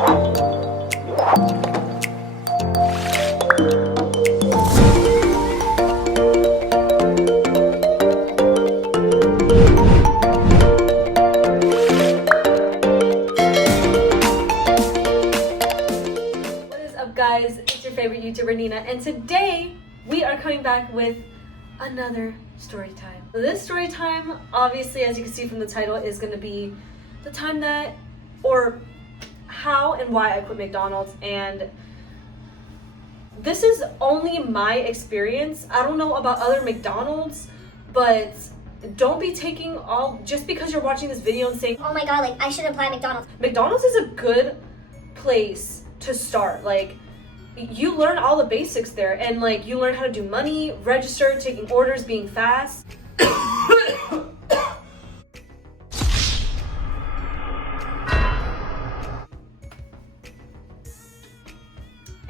Guys, it's your favorite YouTuber Nina, and today we are coming back with another story time. This story time, obviously, as you can see from the title, is going to be the time that, or how and why I quit McDonald's. And this is only my experience. I don't know about other McDonald's, but don't be taking all, just because you're watching this video and saying, oh my god, like I should apply McDonald's. McDonald's is a good place to start. Like, you learn all the basics there, and like you learn how to do money, register, taking orders, being fast.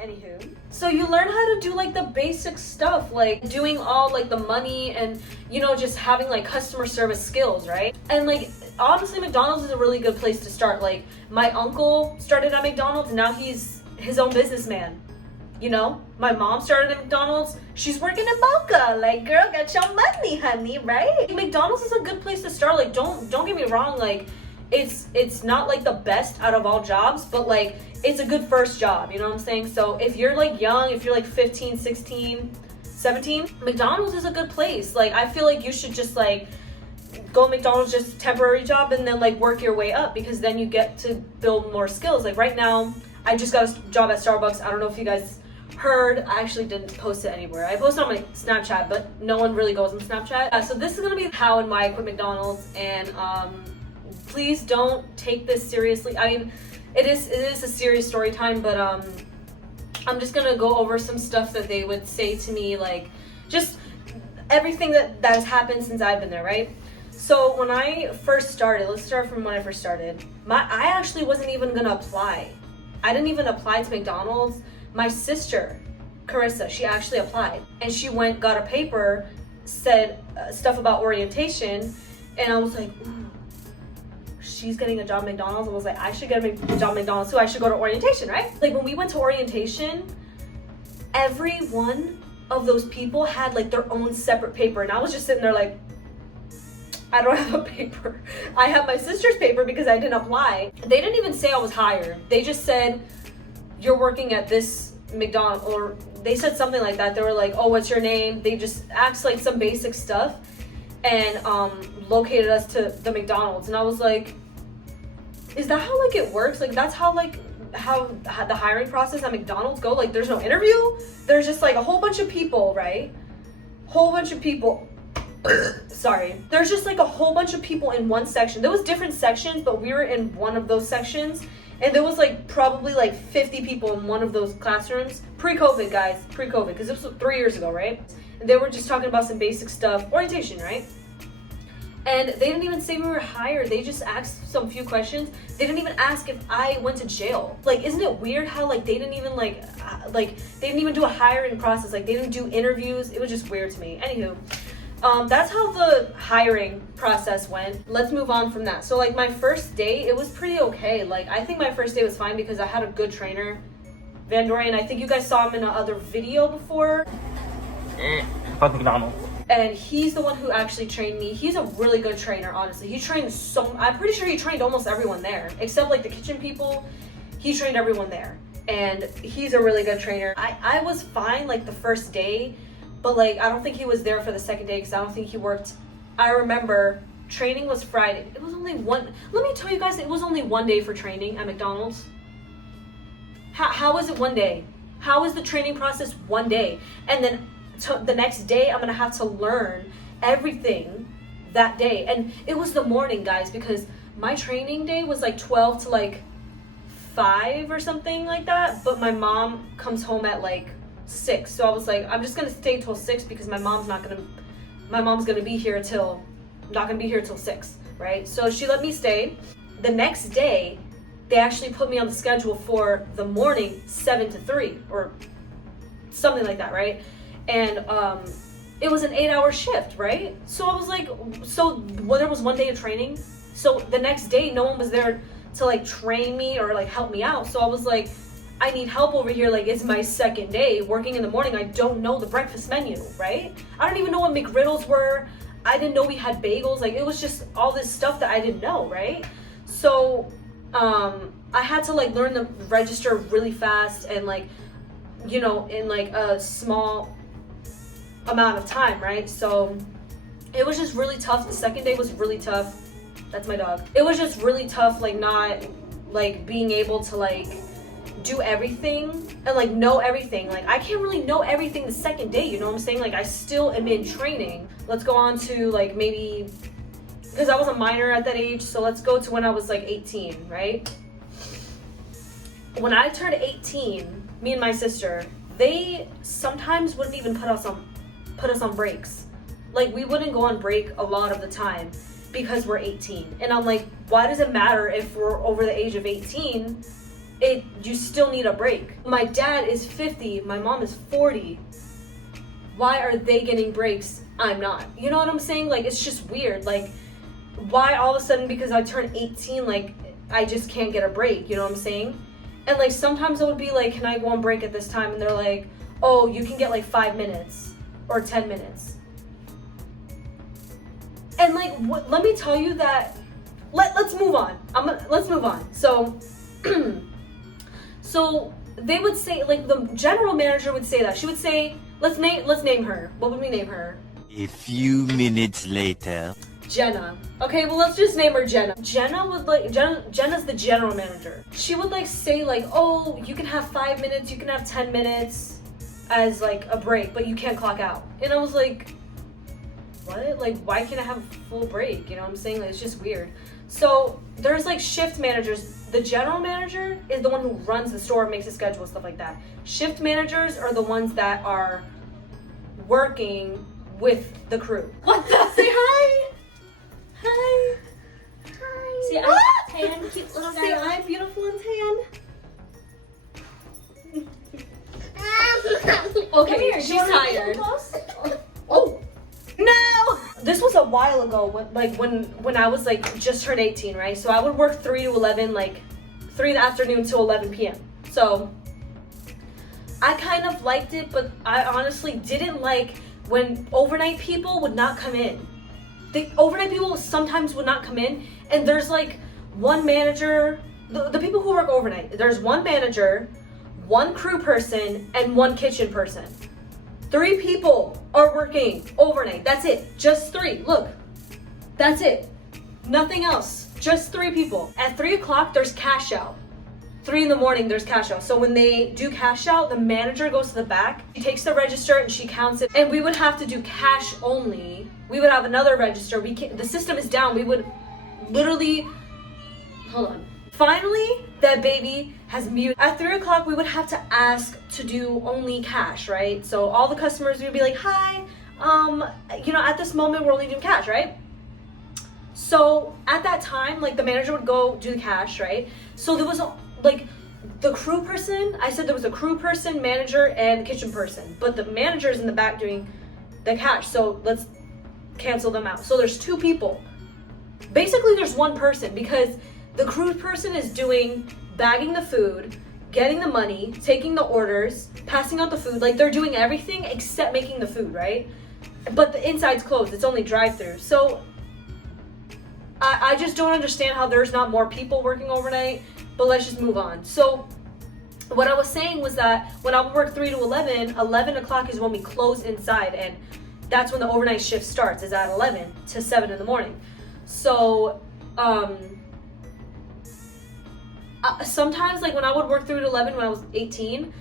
Anywho, so you learn how to do like the basic stuff, like doing all like the money and, you know, just having like customer service skills, right? And like honestly, McDonald's is a really good place to start. Like my uncle started at McDonald's and now he's his own businessman. You know, my mom started at McDonald's. She's working in Boca. Like, girl, get your money, honey, right? McDonald's is a good place to start. Like, don't get me wrong. Like, it's not like the best out of all jobs, but like it's a good first job. You know what I'm saying? So if you're like young, if you're like 15, 16, 17, McDonald's is a good place. Like, I feel like you should just like go McDonald's, just temporary job, and then like work your way up, because then you get to build more skills. Like right now, I just got a job at Starbucks. I don't know if you guys heard. I actually didn't post it anywhere. I posted on my Snapchat, but no one really goes on Snapchat. So this is gonna be how and why I quit McDonald's, and please don't take this seriously. I mean, it is a serious story time, but I'm just gonna go over some stuff that they would say to me, like just everything that has happened since I've been there, right? So when I first started, let's start from when I first started. I actually wasn't even gonna apply. I didn't even apply to McDonald's. My sister, Carissa, she actually applied, and she got a paper, said stuff about orientation, and I was like, ooh, she's getting a job at McDonald's. I was like, I should get a job at McDonald's too. I should go to orientation, right? Like when we went to orientation, every one of those people had like their own separate paper, and I was just sitting there like, I don't have a paper. I have my sister's paper because I didn't apply. They didn't even say I was hired. They just said, you're working at this McDonald's, or they said something like that. They were like, oh, what's your name? They just asked like some basic stuff and located us to the McDonald's. And I was like, is that how like it works? Like that's how the hiring process at McDonald's go? Like there's no interview? There's just like a whole bunch of people, right? Whole bunch of people. Sorry. There's just like a whole bunch of people in one section. There was different sections, but we were in one of those sections. And there was like probably like 50 people in one of those classrooms. Pre-COVID, guys. Pre-COVID. Because it was 3 years ago, right? And they were just talking about some basic stuff. Orientation, right? And they didn't even say we were hired. They just asked some few questions. They didn't even ask if I went to jail. Like, isn't it weird how like they didn't even like they didn't even do a hiring process. Like they didn't do interviews. It was just weird to me. Anywho. That's how the hiring process went. Let's move on from that. So like my first day, it was pretty okay. Like I think my first day was fine because I had a good trainer, Van Dorian. I think you guys saw him in another video before. McDonald. And he's the one who actually trained me. He's a really good trainer, honestly. He trained I'm pretty sure he trained almost everyone there, except like the kitchen people. He trained everyone there. And he's a really good trainer. I was fine like the first day. But like, I don't think he was there for the second day because I don't think he worked. I remember training was Friday. It was only one. Let me tell you guys, it was only one day for training at McDonald's. How is it one day? How is the training process one day? And then the next day, I'm going to have to learn everything that day. And it was the morning, guys, because my training day was like 12 to like 5 or something like that. But my mom comes home at like 6, so I was like, I'm just gonna stay till 6 because my mom's gonna be here till 6, right? So she let me stay. The next day they actually put me on the schedule for the morning 7 to 3 or something like that, right? And it was an 8-hour shift, right? So I was like, there was one day of training, so the next day no one was there to like train me or like help me out. So I was like, I need help over here. Like, it's my second day working in the morning. I don't know the breakfast menu, right? I don't even know what McGriddles were. I didn't know we had bagels. Like, it was just all this stuff that I didn't know, right? So I had to like learn the register really fast and like, you know, in like a small amount of time, right? So it was just really tough. The second day was really tough. That's my dog. It was just really tough, like not like being able to like do everything and like know everything. Like, I can't really know everything the second day, you know what I'm saying? Like, I still am in training. Let's go on to like maybe, because I was a minor at that age, so let's go to when I was like 18, right? When I turned 18, me and my sister, they sometimes wouldn't even put us on breaks. Like, we wouldn't go on break a lot of the time because we're 18. And I'm like, why does it matter if we're over the age of 18? You still need a break. My dad is 50, my mom is 40. Why are they getting breaks? I'm not. You know what I'm saying? Like, it's just weird. Like, why all of a sudden because I turned 18, like, I just can't get a break, you know what I'm saying? And like, sometimes it would be like, can I go on break at this time? And they're like, oh, you can get like 5 minutes or 10 minutes. And like, let me tell you that, let's move on. Let's move on. So, so they would say, like, the general manager would say that. She would say, let's name her. What would we name her? A few minutes later. Jenna. Okay, well, let's just name her Jenna. Jenna's the general manager. She would like say like, oh, you can have 5 minutes, you can have 10 minutes as like a break, but you can't clock out. And I was like, what? Like, why can't I have a full break? You know what I'm saying? Like, it's just weird. So there's like shift managers. The general manager is the one who runs the store, makes the schedule, stuff like that. Shift managers are the ones that are working with the crew. What the? Say hi. Hi. Hi. See, I'm tan, cute little Say girl. I'm beautiful and tan. Okay, Come here, she's do you wanna be tired. so close? Oh no! This was a while ago when I was like just turned 18, right? So I would work 3 to 11, like 3 in the afternoon to 11 p.m. So I kind of liked it, but I honestly didn't like when overnight people would not come in. The overnight people sometimes would not come in, and there's like one manager, the people who work overnight, there's one manager, one crew person, and one kitchen person. 3 people are working overnight. That's it. Just 3. Look. That's it. Nothing else. Just 3 people. At 3 o'clock, there's cash out. 3 in the morning, there's cash out. So when they do cash out, the manager goes to the back. She takes the register and she counts it. And we would have to do cash only. We would have another register. The system is down. We would literally, hold on. Finally, that baby has muted. At 3 o'clock, we would have to ask to do only cash, right? So all the customers would be like, hi, you know, at this moment, we're only doing cash, right? So at that time, like, the manager would go do the cash, right? So there was like the crew person. I said there was a crew person, manager, and kitchen person, but the manager's in the back doing the cash. So let's cancel them out. So there's 2 people. Basically, there's 1 person because the crew person is doing bagging the food, getting the money, taking the orders, passing out the food. Like, they're doing everything except making the food, right? But the inside's closed. It's only drive-through. So I just don't understand how there's not more people working overnight, but let's just move on. So what I was saying was that when I would work 3 to 11, 11 o'clock is when we close inside, and that's when the overnight shift starts, is at 11 to 7 in the morning. So sometimes, like, when I would work 3 to 11 when I was 18,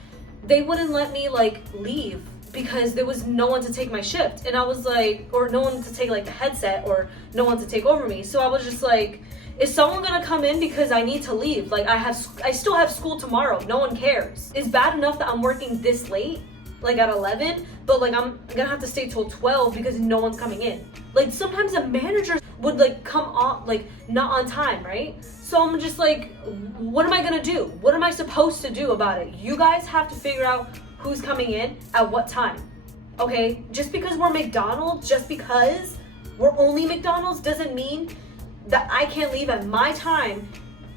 they wouldn't let me like leave because there was no one to take my shift, and I was like, or no one to take like the headset, or no one to take over me. So I was just like, is someone gonna come in because I need to leave? Like, I still have school tomorrow. No one cares. It's bad enough that I'm working this late, like at 11, but like I'm gonna have to stay till 12 because no one's coming in. Like, sometimes the managers would like come on, like, not on time, right? So I'm just like, what am I gonna do? What am I supposed to do about it? You guys have to figure out who's coming in at what time, okay? Just because we're McDonald's, just because we're only McDonald's doesn't mean that I can't leave at my time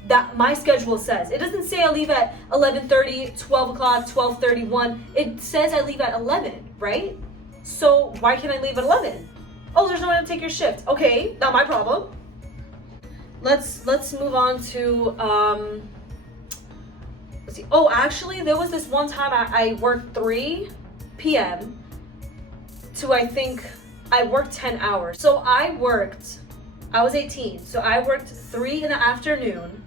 that my schedule says. It doesn't say I leave at 11:30, 12 o'clock, 12:31. It says I leave at 11, right? So why can't I leave at 11? Oh, there's no one to take your shift. Okay, not my problem. Let's move on to let's see. Oh, actually, there was this one time I worked 3 p.m. to, I think I worked 10 hours. So I was 18, so I worked 3 in the afternoon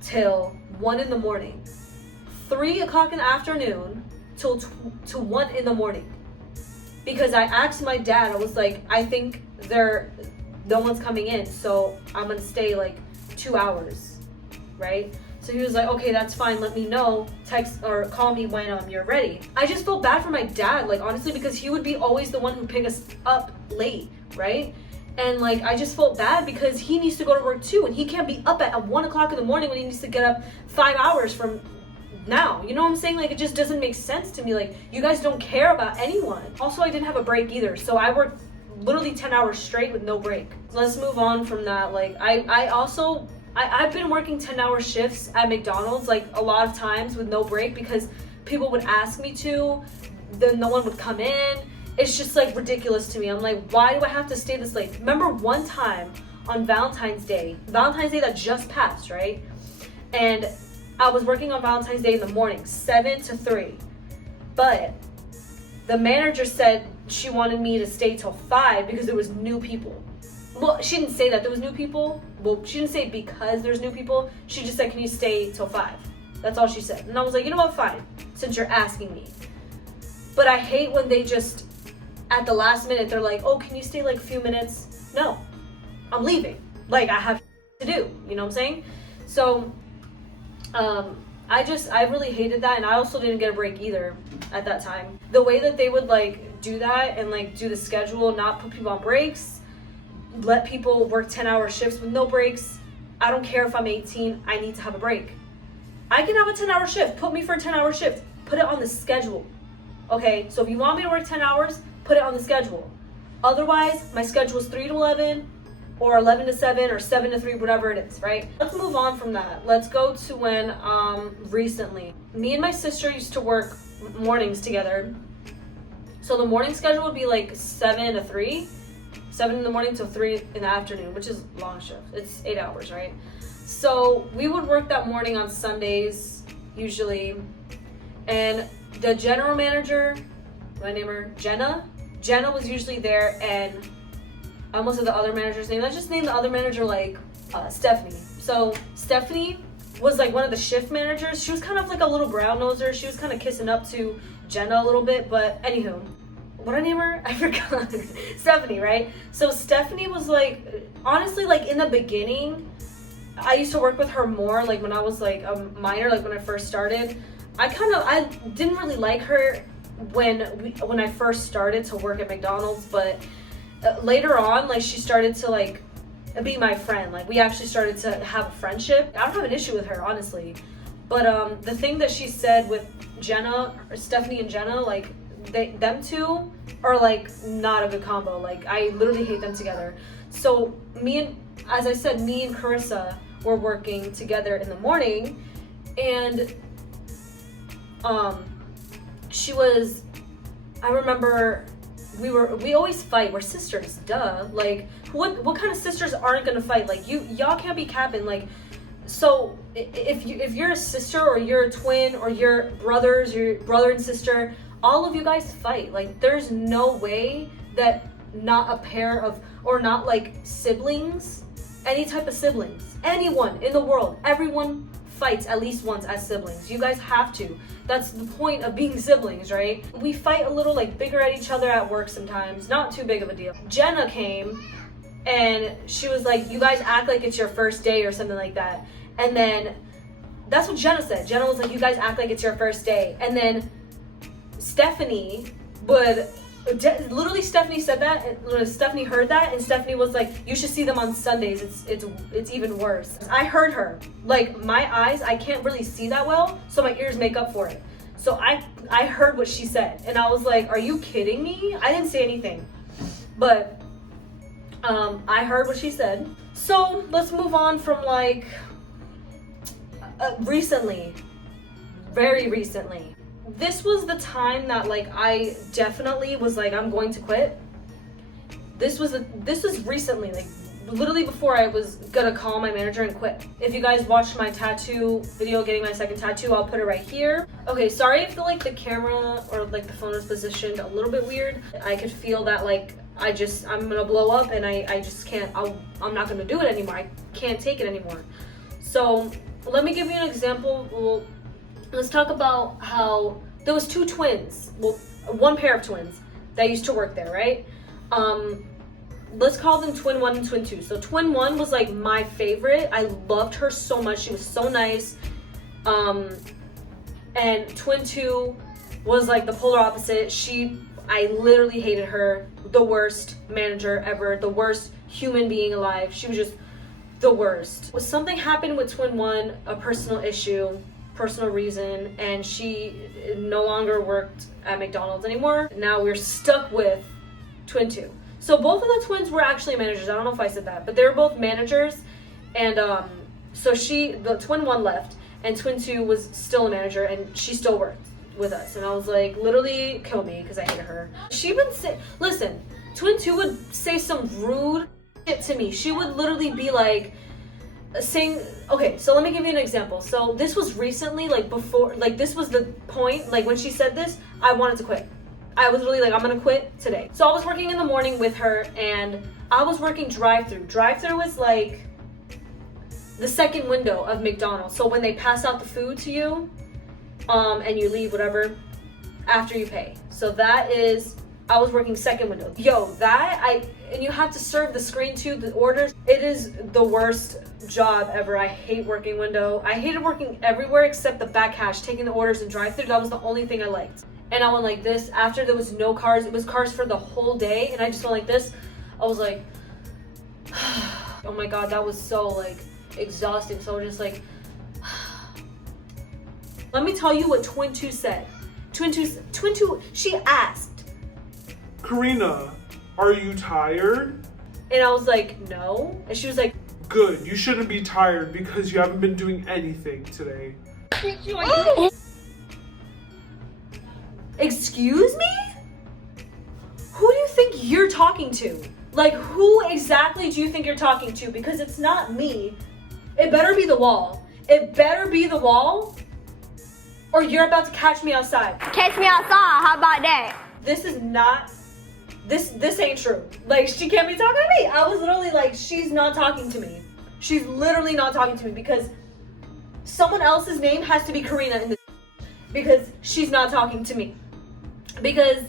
till 1 in the morning. 3 o'clock in the afternoon till 1 in the morning. Because I asked my dad, I was like, I think no one's coming in, so I'm gonna stay like 2 hours, right? So he was like, okay, that's fine, let me know, text or call me when you're ready. I just felt bad for my dad, like honestly, because he would be always the one who pick us up late, right? And like, I just felt bad because he needs to go to work too, and he can't be up at 1 o'clock in the morning when he needs to get up 5 hours from now. You know what I'm saying? Like, it just doesn't make sense to me. Like, you guys don't care about anyone. Also, I didn't have a break either, so I worked literally 10 hours straight with no break. Let's move on from that. Like, I've been working 10-hour shifts at McDonald's like a lot of times with no break because people would ask me to, then no one would come in. It's just like ridiculous to me. I'm like, why do I have to stay this late? Remember one time on Valentine's Day that just passed, right? And I was working on Valentine's Day in the morning, 7 to 3. But the manager said she wanted me to stay till 5 because there was new people. Well, she didn't say that there was new people. Well, she didn't say because there's new people. She just said, can you stay till 5? That's all she said. And I was like, you know what, fine, since you're asking me. But I hate when they just, at the last minute, they're like, oh, can you stay like a few minutes? No, I'm leaving. Like, I have to do, you know what I'm saying? So, I really hated that, and I also didn't get a break either at that time. The way that they would like do that and like do the schedule, not put people on breaks, let people work 10-hour shifts with no breaks. I don't care if I'm 18, I need to have a break. I can have a 10-hour shift, put me for a 10-hour shift, put it on the schedule. Okay, so if you want me to work 10 hours, put it on the schedule. Otherwise, my schedule is 3 to 11, or 11 to 7, or 7 to 3, whatever it is, right? Let's move on from that. Let's go to when recently. Me and my sister used to work mornings together. So the morning schedule would be like 7 to 3. 7 in the morning till 3 in the afternoon, which is long shift. It's 8 hours, right? So we would work that morning on Sundays, usually. And the general manager, I name her Jenna. Jenna was usually there, and I almost said the other manager's name. Let's just name the other manager like Stephanie. So Stephanie was like one of the shift managers. She was kind of like a little brown noser. She was kind of kissing up to Jenna a little bit, but anywho. What did I name her? I forgot. Stephanie, right? So Stephanie was like, honestly, like in the beginning, I used to work with her more, like when I was like a minor, like when I first started. I didn't really like her when I first started to work at McDonald's, but later on, like she started to like be my friend. Like we actually started to have a friendship. I don't have an issue with her, honestly. But the thing that she said with Jenna, or Stephanie and Jenna, like them two are like not a good combo. Like I literally hate them together. So as I said, me and Carissa were working together in the morning, and I remember we always fight. We're sisters, duh. Like what kind of sisters aren't gonna fight? Like y'all can't be capping. Like, so if you're a sister or you're a twin or you're brothers, your brother and sister, all of you guys fight. Like there's no way that not a pair of, or not like siblings, any type of siblings, anyone in the world, everyone fights at least once as siblings. You guys have to. That's the point of being siblings, right? We fight a little, like bigger at each other at work sometimes. Not too big of a deal. Jenna came and she was like, you guys act like it's your first day or something like that. And then that's what Jenna said. Jenna was like, you guys act like it's your first day. And then Stephanie literally Stephanie said that, and Stephanie heard that, and Stephanie was like, you should see them on Sundays, it's even worse. I heard her. Like my eyes, I can't really see that well, so my ears make up for it. So I heard what she said, and I was like, are you kidding me? I didn't say anything, but I heard what she said. So let's move on from like recently, very recently. This was the time that like I definitely was like, I'm going to quit. This was recently, like literally before I was gonna call my manager and quit. If you guys watched my tattoo video, getting my second tattoo, I'll put it right here. Okay, sorry if like the camera or like the phone is positioned a little bit weird. I could feel that like I'm gonna blow up and I just can't, I'm not gonna do it anymore. I can't take it anymore. So let me give you an example. Well, let's talk about how there was two twins, well, one pair of twins that used to work there, right? Let's call them twin 1 and twin 2. So twin 1 was like my favorite. I loved her so much. She was so nice. And twin 2 was like the polar opposite. I literally hated her. The worst manager ever, the worst human being alive. She was just the worst. Something happened with twin 1, a personal issue, personal reason, and she no longer worked at McDonald's anymore. Now we're stuck with twin 2. So both of the twins were actually managers. I don't know if I said that, but they were both managers. And so the twin 1 left, and twin 2 was still a manager, and she still worked with us. And I was like, literally kill me because I hated her. She would say, listen, twin 2 would say some rude shit to me. She would literally be like saying, okay, so let me give you an example. So this was recently, like before, like this was the point, like when she said this, I wanted to quit. I was really like, I'm gonna quit today. So I was working in the morning with her, and I was working drive-through. Drive-through was like the second window of McDonald's. So when they pass out the food to you, and you leave whatever after you pay. So that is, I was working second window. Yo, and you have to serve the screen too, the orders. It is the worst job ever. I hate working window. I hated working everywhere except the back cash, taking the orders and drive-through. That was the only thing I liked. And I went like this after there was no cars. It was cars for the whole day, and I just went like this. I was like, oh my god, that was so like exhausting. So just like, let me tell you what twin 2 said. Twin 2, she asked, Karina, are you tired? and I was like, no. And she was like, Good, you shouldn't be tired because you haven't been doing anything today. excuse me? Who do you think you're talking to? Like, who exactly do you think you're talking to? Because it's not me. It better be the wall. It better be the wall, or you're about to catch me outside. Catch me outside. How about that? This is not, this ain't true. Like, she can't be talking to me. I was literally like, she's not talking to me. She's literally not talking to me because someone else's name has to be Karina in this, because she's not talking to me. Because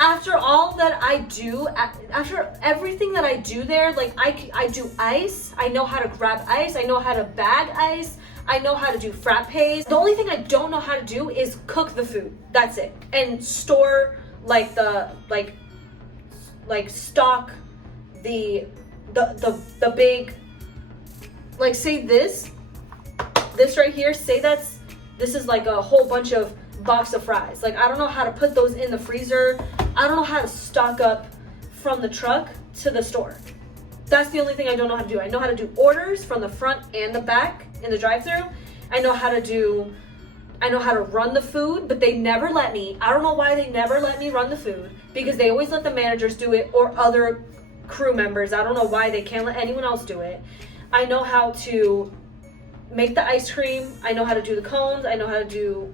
after all that I do, after everything that I do there, like I do ice, I know how to grab ice, I know how to bag ice, I know how to do frappes. The only thing I don't know how to do is cook the food. That's it. And store like stock the big, like say this right here, say this is like a whole bunch of box of fries. Like, I don't know how to put those in the freezer. I don't know how to stock up from the truck to the store. That's the only thing I don't know how to do. I know how to do orders from the front and the back in the drive-thru. I know how to run the food, but they never let me. I don't know why they never let me run the food, because they always let the managers do it or other crew members. I don't know why they can't let anyone else do it. I know how to make the ice cream. I know how to do the cones. I know how to do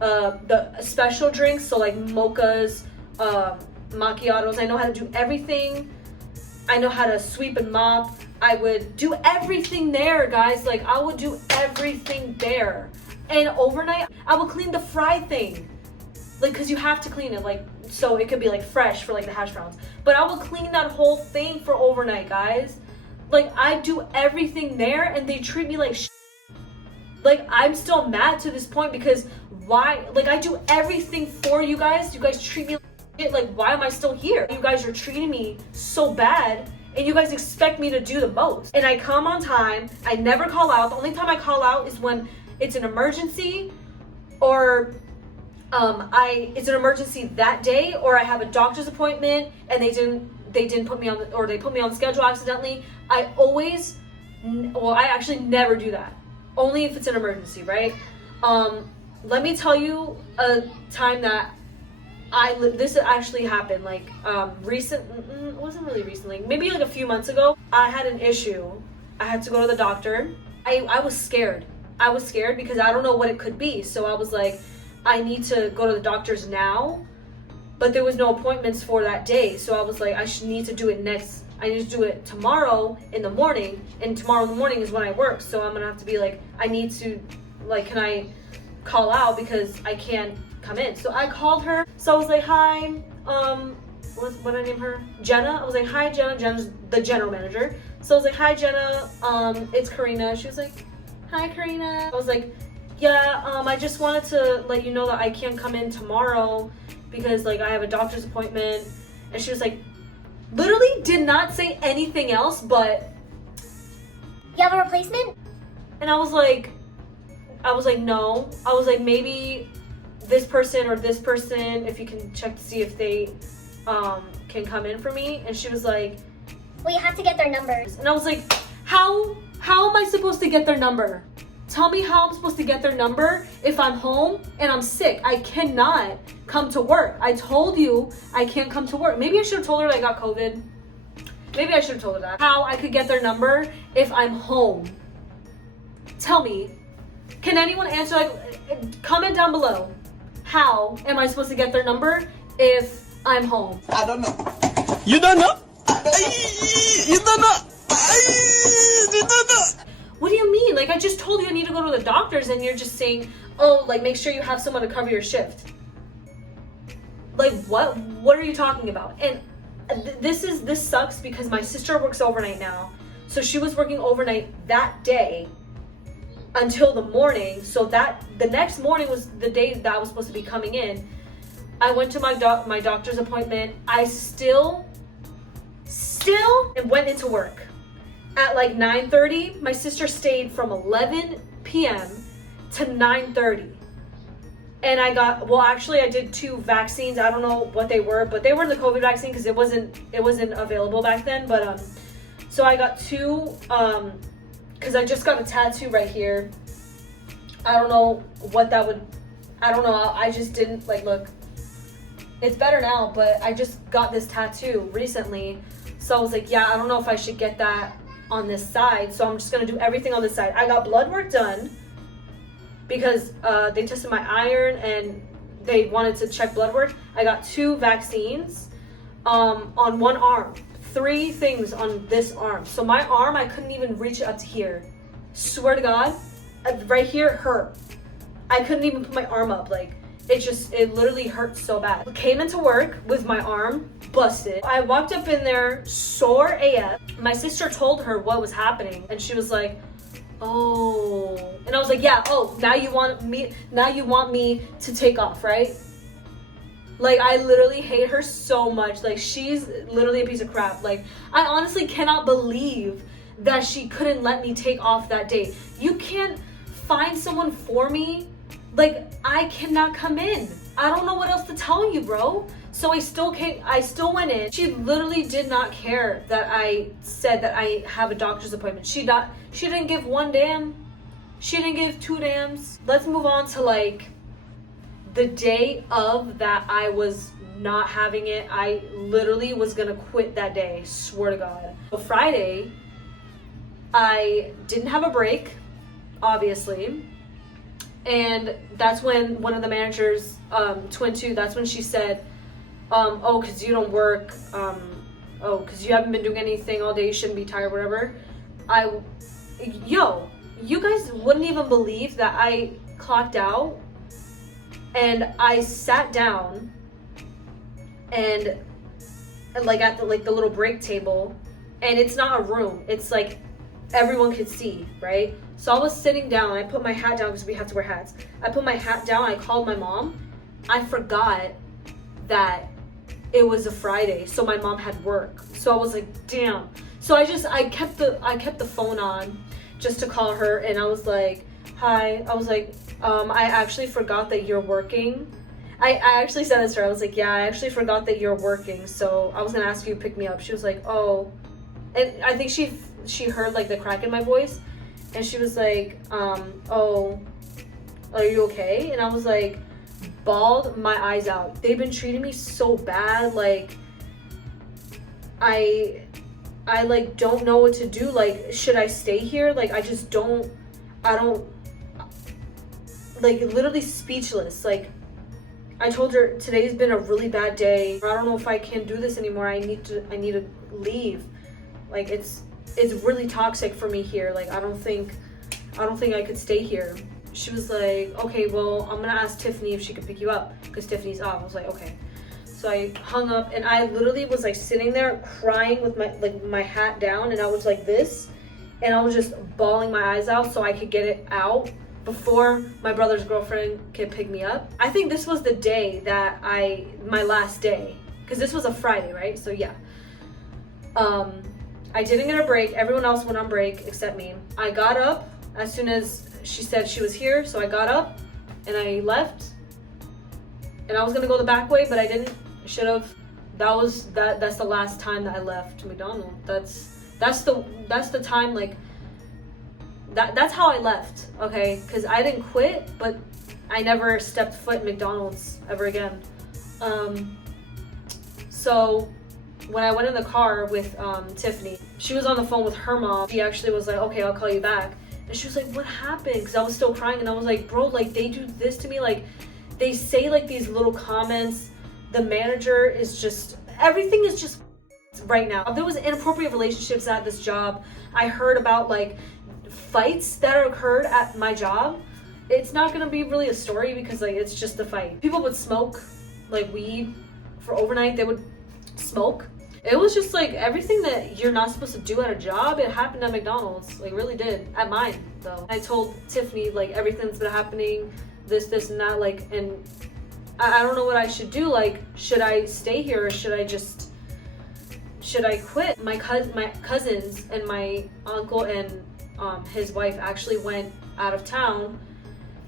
the special drinks, so like mochas, macchiatos. I know how to do everything. I know how to sweep and mop. I would do everything there, guys. Like, I would do everything there. And overnight, I would clean the fry thing. Like, because you have to clean it, like, so it could be like fresh for like the hash browns. But I would clean that whole thing for overnight, guys. Like, I do everything there, and they treat me like shit. Like, I'm still mad to this point because why? Like, I do everything for you guys. You guys treat me like shit. Like, why am I still here? You guys are treating me so bad, and you guys expect me to do the most. And I come on time. I never call out. The only time I call out is when it's an emergency, or it's an emergency that day, or I have a doctor's appointment and they didn't they didn't put me on or they put me on schedule accidentally, I actually never do that. Only if it's an emergency, right? Let me tell you a time that this actually happened, like, it wasn't really recently, maybe like a few months ago. I had an issue. I had to go to the doctor. I was scared. I was scared because I don't know what it could be. So I was like, I need to go to the doctor's now, but there was no appointments for that day. So I was like, I need to do it I need to do it tomorrow in the morning, and tomorrow in the morning is when I work. So I'm gonna have to be like, I need to, like, can I call out because I can't come in? So I called her. So I was like, hi, what did I name her? Jenna. I was like, hi, Jenna. Jenna's the general manager. So I was like, hi, Jenna. It's Karina. She was like, hi, Karina. I was like, yeah, I just wanted to let you know that I can't come in tomorrow because, like, I have a doctor's appointment. And she was like, literally did not say anything else but, You have a replacement? and I was like, no. I was like, maybe this person or this person, if you can check to see if they can come in for me. And she was like, Well, you have to get their numbers. and I was like, how am I supposed to get their number? Tell me how I'm supposed to get their number if I'm home and I'm sick. I cannot come to work. I told you I can't come to work. Maybe I should have told her I got COVID. Maybe I should have told her that. How I could get their number if I'm home. Tell me. Can anyone answer? Like, comment down below. How am I supposed to get their number if I'm home? I don't know. You don't know? You don't know? You don't know? What do you mean? Like, I just told you I need to go to the doctor's and you're just saying, oh, like, make sure you have someone to cover your shift. Like, what? What are you talking about? And this sucks because my sister works overnight now. So she was working overnight that day until the morning. So that the next morning was the day that I was supposed to be coming in. I went to my doctor's appointment. I still and went into work at like 9:30. My sister stayed from 11 p.m. to 9:30. And I did 2 vaccines. I don't know what they were, but they were the COVID vaccine because it wasn't available back then. But so I got 2 because I just got a tattoo right here. I don't know what that would. I don't know. I just didn't look. It's better now, but I just got this tattoo recently, so I was like, yeah, I don't know if I should get that on this side. So I'm just gonna do everything on this side. I got blood work done because they tested my iron and they wanted to check blood work. I got 2 vaccines on one arm, 3 things on this arm. So my arm, I couldn't even reach it up to here. Swear to God, right here hurt. I couldn't even put my arm up. Like, it literally hurt so bad. Came into work with my arm busted. I walked up in there sore AF. My sister told her what was happening and she was like, oh. And I was like, yeah, oh, now you want me to take off, right? Like, I literally hate her so much. Like, she's literally a piece of crap. Like, I honestly cannot believe that she couldn't let me take off that day. You can't find someone for me. Like, I cannot come in. I don't know what else to tell you, bro. So I still went in. She literally did not care that I said that I have a doctor's appointment. She didn't give 1 damn. She didn't give 2 dams. Let's move on to like the day of that I was not having it. I literally was gonna quit that day, swear to God. So Friday, I didn't have a break, obviously. And that's when one of the managers, Twin 2, that's when she said, oh, because you don't work, oh, because you haven't been doing anything all day, you shouldn't be tired, whatever. You guys wouldn't even believe that I clocked out and I sat down and like at the little break table, and it's not a room, it's like everyone could see, right? So I was sitting down, I put my hat down because we have to wear hats. I put my hat down, I called my mom. I forgot that it was a Friday, so my mom had work. So I was like, damn. So I kept the phone on just to call her, and I was like, hi. I was like, I actually forgot that you're working. I actually said this to her. I was like, yeah, I actually forgot that you're working, so I was gonna ask you to pick me up. She was like, oh, and I think she heard like the crack in my voice, and she was like, oh, are you okay? And I was like, bawled my eyes out. They've been treating me so bad. Like, I like don't know what to do. Like, should I stay here? Like, I don't, like, literally speechless. Like, I told her today's been a really bad day. I don't know if I can do this anymore. I need to leave. Like, it's really toxic for me here. Like, I don't think I could stay here. She was like, okay, well, I'm gonna ask Tiffany if she could pick you up because Tiffany's off. I was like, okay. So I hung up and I literally was like sitting there crying with my hat down, and I was like this, and I was just bawling my eyes out so I could get it out before my brother's girlfriend could pick me up. I think this was the day that my last day, because this was a Friday, right? So yeah. I didn't get a break. Everyone else went on break except me. I got up as soon as she said she was here, so I got up and I left. And I was gonna go the back way, but I didn't. I should have. That's the last time that I left McDonald. That's the time, like, that's how I left, okay? Because I didn't quit, but I never stepped foot in McDonald's ever again. So when I went in the car with Tiffany, she was on the phone with her mom. She actually was like, okay, I'll call you back. And she was like, what happened? Because I was still crying, and I was like, bro, like, they do this to me. Like, they say like these little comments. The manager is just, everything is just right now. There was inappropriate relationships at this job. I heard about like fights that occurred at my job. It's not gonna be really a story because like it's just a fight. People would smoke like weed for overnight. They would smoke. It was just like everything that you're not supposed to do at a job, it happened at McDonald's. Like, really did. At mine though. I told Tiffany like everything's been happening, this and that, like, and I don't know what I should do. Like, should I stay here or should I quit? My cousins and my uncle and his wife actually went out of town,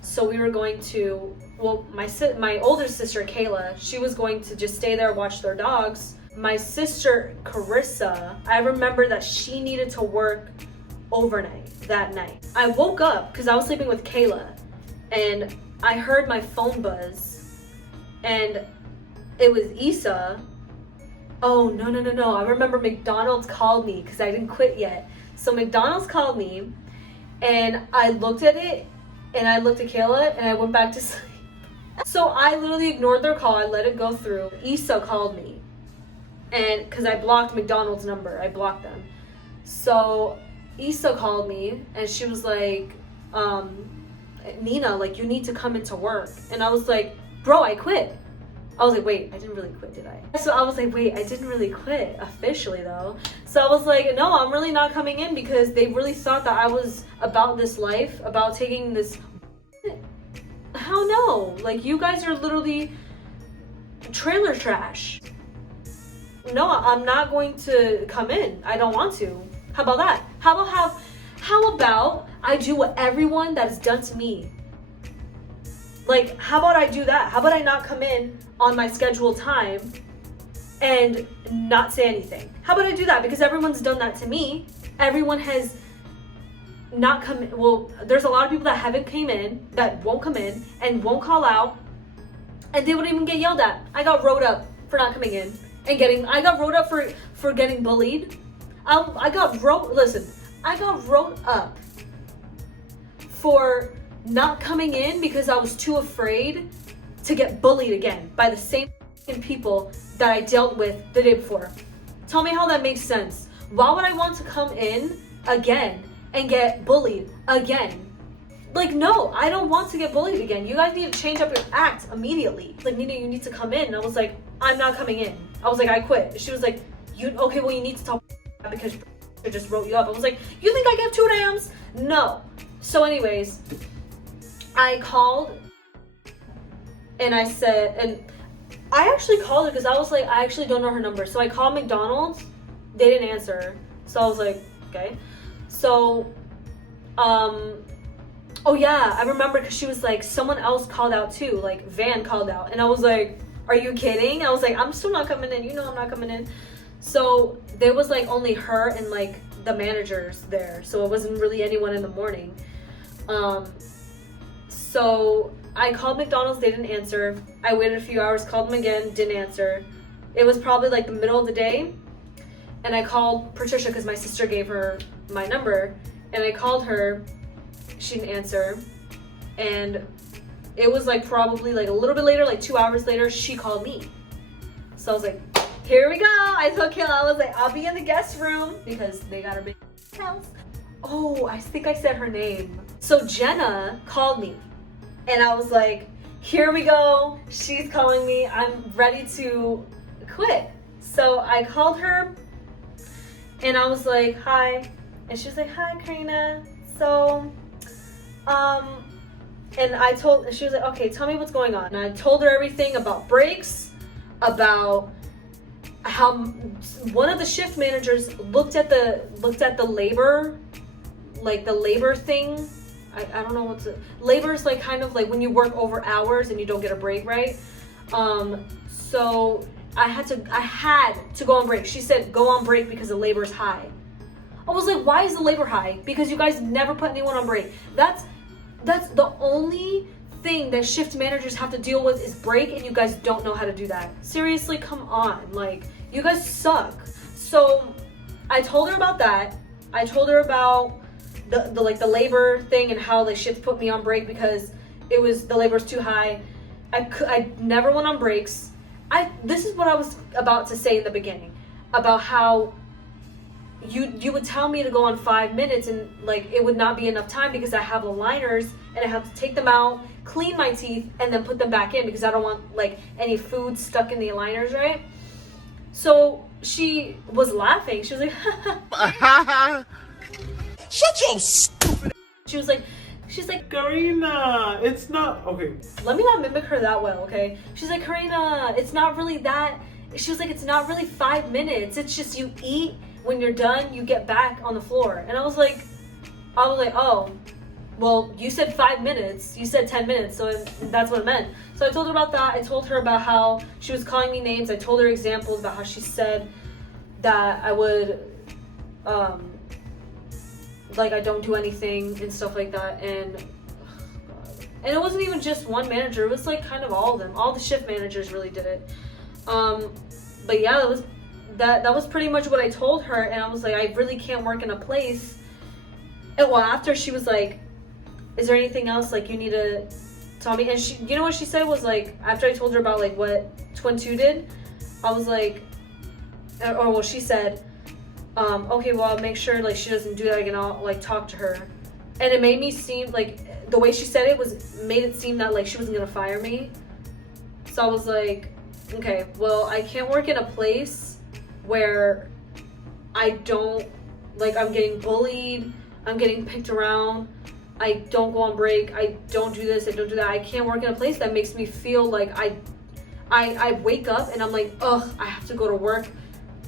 so we were going to, well, my older sister Kayla, she was going to just stay there, watch their dogs. My sister Carissa, I remember that she needed to work overnight that night. I woke up because I was sleeping with Kayla, and I heard my phone buzz, and it was Issa. Oh, no. I remember McDonald's called me because I didn't quit yet. So McDonald's called me, and I looked at it, and I looked at Kayla, and I went back to sleep. So I literally ignored their call. I let it go through. Issa called me, and because I blocked McDonald's number. I blocked them. So Issa called me, and she was like, Nina, like, you need to come into work. And I was like, bro, I quit. I was like, wait, I didn't really quit, did I? So I was like, wait, I didn't really quit officially though. So I was like, no, I'm really not coming in because they really thought that I was about this life, about taking this. Hell no. Like, you guys are literally trailer trash. No, I'm not going to come in. I don't want to. How about that? How about I do what everyone that has done to me? Like, how about I do that? How about I not come in on my scheduled time and not say anything? How about I do that? Because everyone's done that to me. Everyone has not come in. Well, there's a lot of people that haven't came in, that won't come in and won't call out, and they wouldn't even get yelled at. I got wrote up for not coming in and I got wrote up for getting bullied. I got wrote up for not coming in because I was too afraid to get bullied again by the same people that I dealt with the day before. Tell me how that makes sense. Why would I want to come in again and get bullied again? Like, no, I don't want to get bullied again. You guys need to change up your act immediately. Like, Nina, you need to come in. And I was like, I'm not coming in. I was like, I quit. She was like, okay, well, you need to talk because I just wrote you up. I was like, you think I give two damns? No. So anyways, I called and I said, and I actually called her because I was like, I actually don't know her number. So I called McDonald's. They didn't answer. So I was like, okay. So Oh yeah, I remember because she was like, someone else called out too, like Van called out. And I was like, are you kidding? I was like, I'm still not coming in. You know I'm not coming in. So there was like only her and like the managers there. So it wasn't really anyone in the morning. So I called McDonald's, they didn't answer. I waited a few hours, called them again, didn't answer. It was probably like the middle of the day. And I called Patricia because my sister gave her my number. And I called her, she didn't answer. And it was like probably like a little bit later, like 2 hours later, she called me. So I was like, here we go. I told Kayla, I was like, I'll be in the guest room because they got a big house. Oh, I think I said her name. So Jenna called me. And I was like, here we go. She's calling me. I'm ready to quit. So I called her and I was like, hi. And she was like, hi, Karina. So, and she was like, okay, tell me what's going on. And I told her everything about breaks, about how one of the shift managers looked at the labor, like the labor thing. I don't know what's labor is like kind of like when you work over hours and you don't get a break, right? So I had to go on break. She said go on break because the labor is high. I was like, why is the labor high? Because you guys never put anyone on break. That's the only thing that shift managers have to deal with is break, and you guys don't know how to do that. Seriously, come on, like you guys suck. So I told her about that. I told her about the labor thing and how the shift put me on break because the labor was too high. I never went on breaks. This is what I was about to say in the beginning about how you would tell me to go on 5 minutes and like it would not be enough time because I have aligners and I have to take them out, clean my teeth, and then put them back in because I don't want like any food stuck in the aligners, right? So she was laughing. She was like, Shut your stupid. she's like, Karina, it's not okay. let me not mimic her that well, okay? She's like, Karina, it's not really that. She was like, it's not really 5 minutes. It's just you eat. When you're done, you get back on the floor. And I was like, oh, well, you said 5 minutes. You said 10 minutes, so that's what it meant. So I told her about that. I told her about how she was calling me names. I told her examples about how she said that I would, like I don't do anything and stuff like that. And it wasn't even just one manager. It was like kind of all of them. All the shift managers really did it. But yeah, that was pretty much what I told her. And I was like, I really can't work in a place. And well, after she was like, is there anything else like you need to tell me? And she, you know what she said was like, after I told her about like what Twin 2 did, I was like, or well, she said, okay, well, I'll make sure like she doesn't do that again. I'll like talk to her. And it made me seem like the way she said it made it seem that like she wasn't gonna fire me. So I was like, okay, well, I can't work in a place where I don't, like, I'm getting bullied, I'm getting picked around, I don't go on break, I don't do this, I don't do that. I can't work in a place that makes me feel like I wake up and I'm like, ugh, I have to go to work,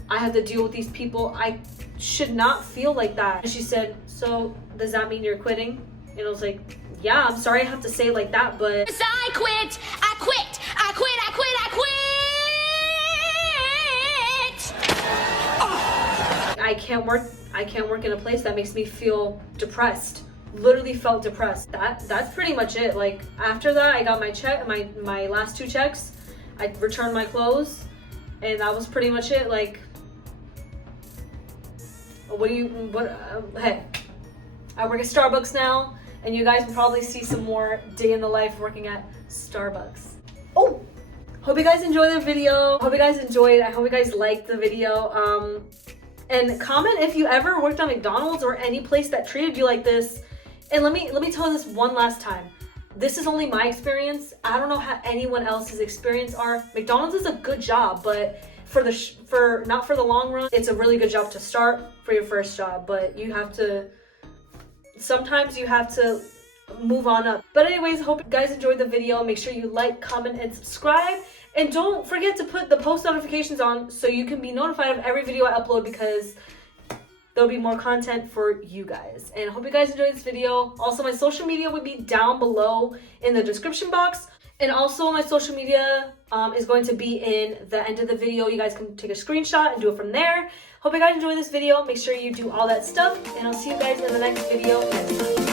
I have to deal with these people. I should not feel like that. And she said, so does that mean you're quitting? And I was like, yeah, I'm sorry I have to say it like that, but I quit! I quit! I quit! I quit! I quit! I can't work in a place that makes me feel depressed. Literally felt depressed. That's pretty much it. Like after that, I got my check, my last 2 checks. I returned my clothes, and that was pretty much it. Like, hey, I work at Starbucks now, and you guys will probably see some more day in the life working at Starbucks. Oh, hope you guys enjoyed the video. Hope you guys enjoyed. I hope you guys liked the video. And comment if you ever worked on McDonald's or any place that treated you like this. And let me tell you this one last time. This is only my experience. I don't know how anyone else's experience are. McDonald's is a good job, but not for the long run. It's a really good job to start for your first job, but sometimes you have to move on up. But anyways, hope you guys enjoyed the video. Make sure you like, comment, and subscribe. And don't forget to put the post notifications on so you can be notified of every video I upload, because there'll be more content for you guys. And I hope you guys enjoyed this video. Also, my social media would be down below in the description box. And also my social media is going to be in the end of the video. You guys can take a screenshot and do it from there. Hope you guys enjoyed this video. Make sure you do all that stuff. And I'll see you guys in the next video next time.